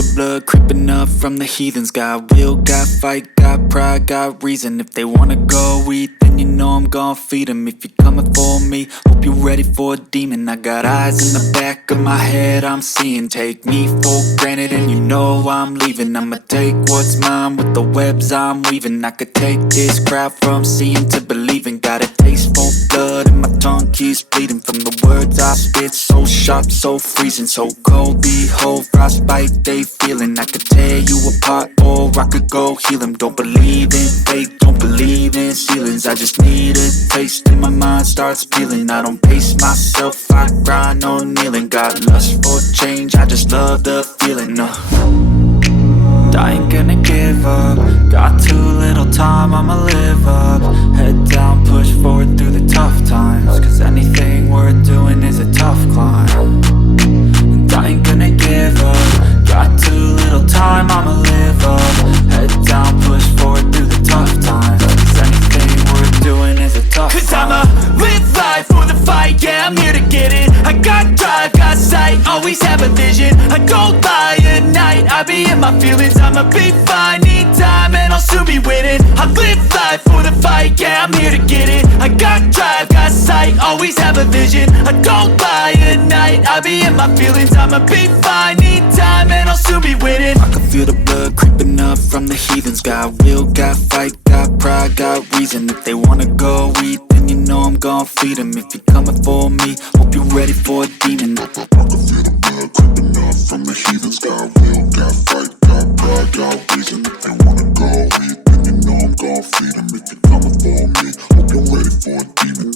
the blood creeping up from the heathens. Got will, got fight, got pride, got reason. If they wanna go eat, then you know I'm gon' feed them. If you're coming for me, hope you're ready for a demon. I got eyes in the back of my head, I'm seeing. Take me for granted and you know I'm leaving. I'ma take what's mine with the webs I'm weaving. I could take this crowd from seeing to believing. Got a taste for blood and my tongue keeps bleeding from the words I spit. So sharp, so freezing, so cold. Behold, frostbite they feeling. I could tear you apart or I could go heal them. Don't believe in fate, don't believe in ceilings. I just need a taste and my mind starts peeling. I don't pace myself, I grind on kneeling. Got lust for change, I just love the feeling. I ain't gonna give up. Got too little time, I'ma live up. Head down, push forward through the tough times. Cause anything worth doing is a tough climb. And I ain't gonna give up. Got too little time, I'ma live up. Head down, push forward through the tough times. Cause anything worth doing is a tough climb. Cause I'ma live life for the fight, yeah, I'm here to get it. I got drive, got sight, always have a vision. I don't lie at night, I be in my feelings. I'ma be fine, need time and I'll soon be winning. I live life for the fight, yeah, I'm here to get it. I got drive, got sight, always have a vision. I don't lie at night, I be in my feelings. I'ma be fine, need time and I'll soon be winning. I can feel the blood creeping up from the heathens. Got will, got fight, got pride, got reason. If they wanna go eat, then you know I'm gon' feed them. If you're coming for me, hope you're ready for a demon. I can feel the blood creeping up from the heathens. Got will, got fight, got pride, got reason. If they wanna go eat, then you know I'm gon' feed them. If you're coming for me, hope you're ready for a demon.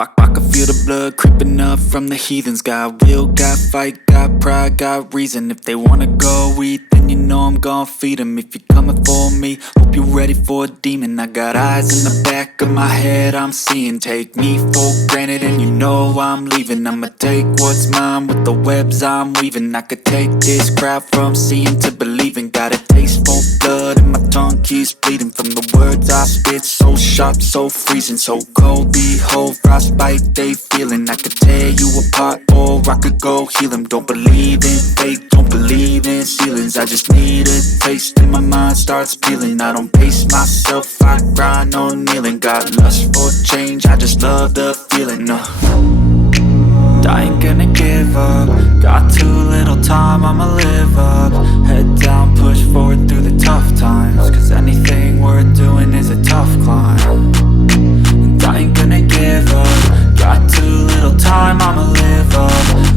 I can feel the blood creeping up from the heathens. Got will, got fight, got pride, got reason. If they wanna go eat, then you know I'm gon' feed them. If you're coming for me, hope you're ready for a demon. I got eyes in the back of my head, I'm seeing. Take me for granted and you know I'm leaving. I'ma take what's mine with the webs I'm weaving. I could take this crowd from seeing to believing. Got a taste for blood and my tongue keeps bleeding from the words I spit. So sharp, so freezing, so cold. Behold, frostbite they feeling. I could tear you apart or I could go heal them. Don't believe in fate, don't believe in ceilings. I just need a taste and my mind starts peeling. I don't pace myself, I grind on kneeling. Got lust for change, I just love the feeling. I ain't gonna give up. Got too little time, I'ma live up. Head down, push forward through the tough times. Cause anything worth doing is a tough climb. And I ain't gonna give up. Got too little time, I'ma live up.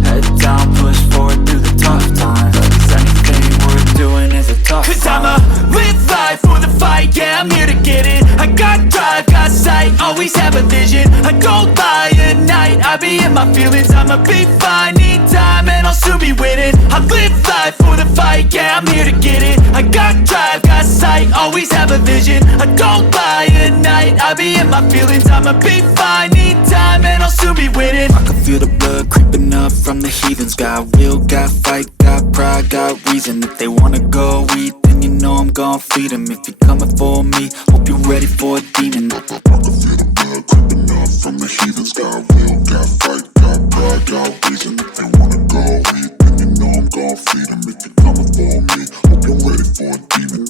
Head down, push forward through the tough times. Cause anything worth doing is a tough climb. Cause I'ma live life for the fight, yeah, I'm here to get it. I got drive, got sight, always have a vision. I don't lie at night, I be in my feelings. I'ma be fine, need time and I'll soon be winning. I live life for the fight, yeah, I'm here to get it. I got drive, got sight, always have a vision. I don't lie at night, I be in my feelings. I'ma be fine, need time and I'll soon be winning. I can feel the blood creeping up from the heathens. Got will, got fight, got pride, got reason. If they wanna go eat, then you know I'm gon' feed them. If you're coming for me, hope you're ready for a demon. I can feel the blood creeping up from the heathens. Got will, got fight, got pride, got reason. If they wanna go eat, then you know I'm gon' feed them. If you're coming for me, hope you're ready for a demon.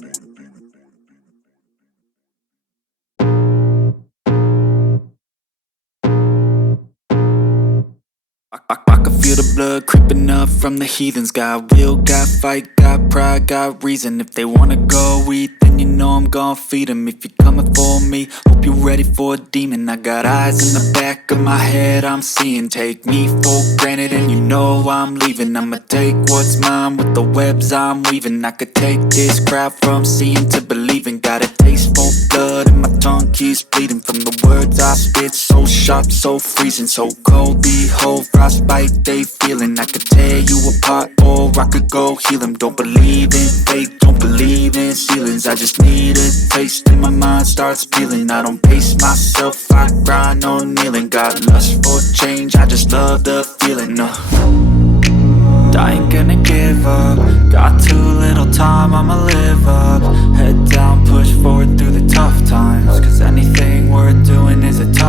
I can feel the blood creeping up from the heathens. Got will, got fight, got pride, got reason. If they wanna go eat, then you know I'm gon' feed them. If you're coming for me, hope you're ready for a demon. I got eyes in the back of my head, I'm seeing. Take me for granted and you know I'm leaving. I'ma take what's mine with the webs I'm weaving. I could take this crowd from seeing to believing. Got a taste for blood and my tongue keeps bleeding from the words I spit. So sharp, so freezing, so cold. Behold, frostbite they feeling. I could tear you apart or I could go heal them. Don't believe in fate, don't believe in ceilings. I just need a taste and my mind starts peeling. I don't pace myself, I grind on kneeling. Got lust for change, I just love the feeling. I ain't gonna give up. Got too little time, I'ma live up. Head down, push forward through the tough times. Cause anything worth doing is a tough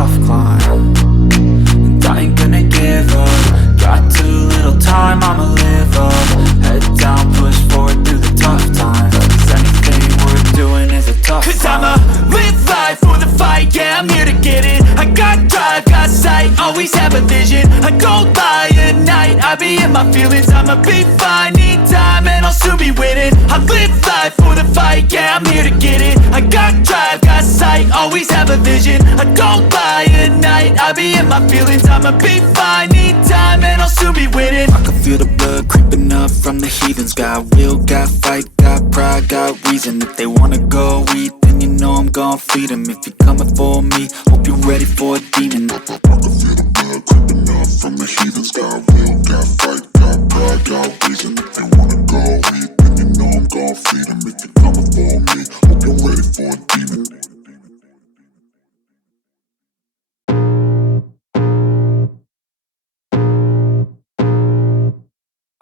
get it. I got drive, got sight, always have a vision. I go by at night, I be in my feelings. I'ma be fine, need time and I'll soon be winning. I live life for the fight, yeah, I'm here to get it. I got drive, got sight, always have a vision. I go by at night, I be in my feelings. I'ma be fine, need time and I'll soon be winning. I can feel the blood creeping up from the heathens. Got will, got fight, got pride, got reason. If they wanna go eat, then you know I'm gon' feed them. If you're coming for me, hope you're ready for a demon. I can feel the blood creeping up from the heathens. Got will, got fight, got pride, got reason. If they wanna go eat, then you know I'm gon' feed them. If you're coming for me, hope you're ready for a demon.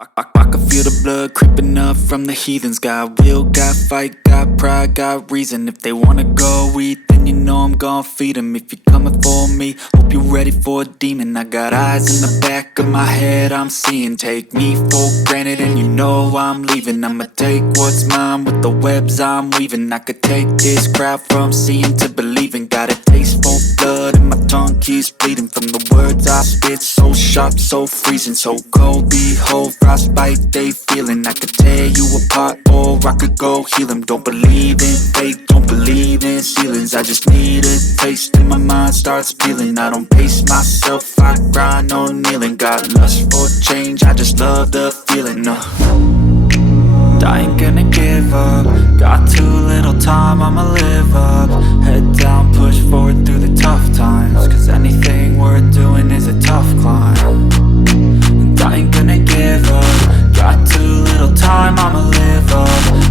I can feel the blood creeping up from the heathens. Got will, got fight, got pride, got reason. If they wanna go eat, then you know I'm gon' feed them. If you're coming for me, hope you're ready for a demon. I got eyes in the back of my head, I'm seeing. Take me for granted and you know I'm leaving. I'ma take what's mine with the webs I'm weaving. I could take this crowd from seeing to believing. Got a taste for blood and my tongue keeps bleeding from the words I spit. So sharp, so freezing, so cold. Behold, frostbite they feeling. I could tear you apart or I could go heal them. Don't believe in fate, don't believe in ceilings. I just need a taste and my mind starts peeling. I don't pace myself, I grind on kneeling. Got lust for change, I just love the feeling. I ain't gonna give up. Got too little time, I'ma live up. Head down, push forward through the tough times. Cause anything worth doing is a tough climb. And I ain't gonna give up. Got too little time, I'ma live up.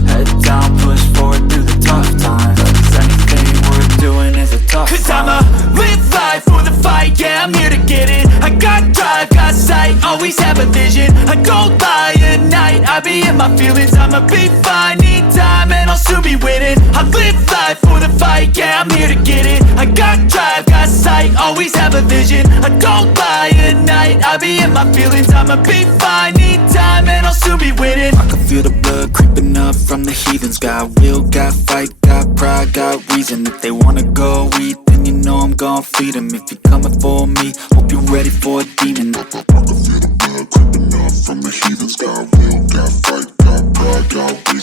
Head down, push forward through the tough times. Cause anything worth doing is a tough climb. Cause I'ma live life for the fight, yeah, I'm here to get it. I got drive, got sight, always have a vision. I go by at night, I be in my feelings. I'ma be fine, need time and I'll soon be winning. I live life for the fight, yeah, I'm here to get it. I got drive, got sight, always have a vision. I go by at night, I be in my feelings. I'ma be fine, need time and I'll soon be winning. I can feel the blood creeping up from the heathens. Got will, got fight, got pride, got reason. If they wanna go eat, then you know I'm gon' feed them. If you're coming for me, hope you're ready for a demon. I can feel